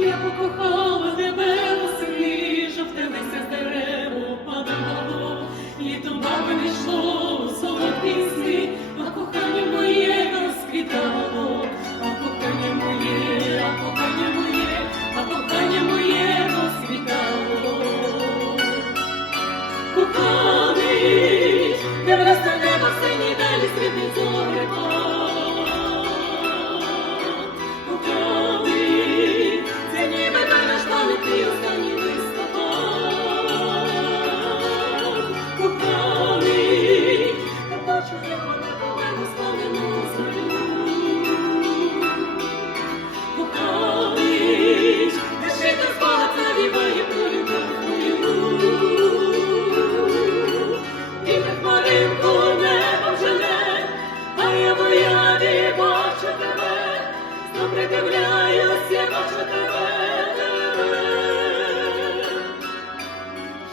Я покохала тебе у селі, жовтилися з дерево, падало, літом баби не йшло, солодкий придивляюсь, я бачу тебе,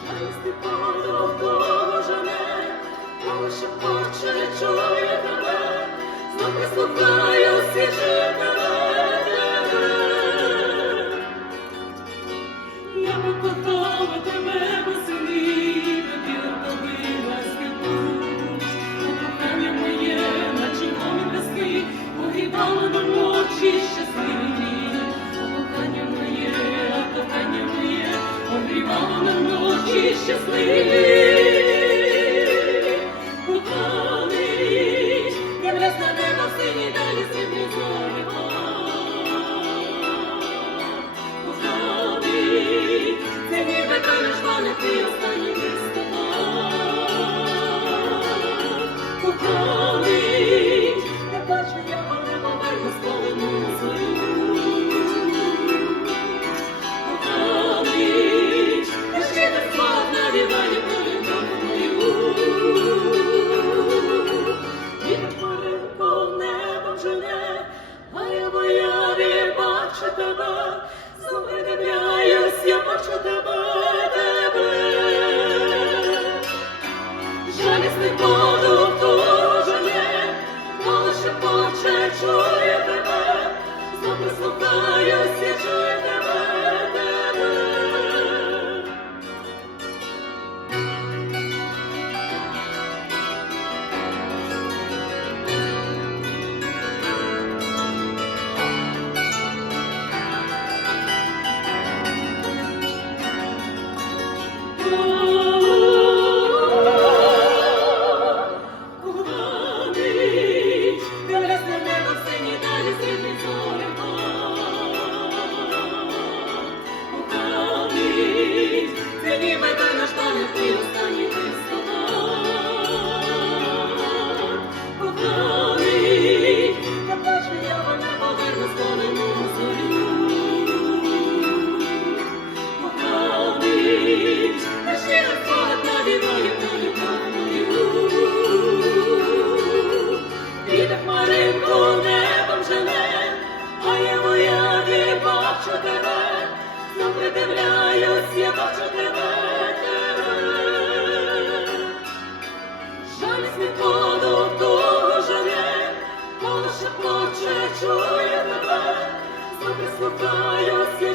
Жалість ти подав жене, коли шепоче чує тебе, знов прислухаюсь і живе. щасливий, коханий, як раз на небо далі землі зорі. Коханий, це ніби. тебе, зупиняюсь, я бачу тебе, тебе. Жалісний воду вторжене, коли тебе, заприслухаюсь, я Дивляюсь, я бачу тебе, тебе. Жаль, сміху шепоче, чує тебе, заспокаюся.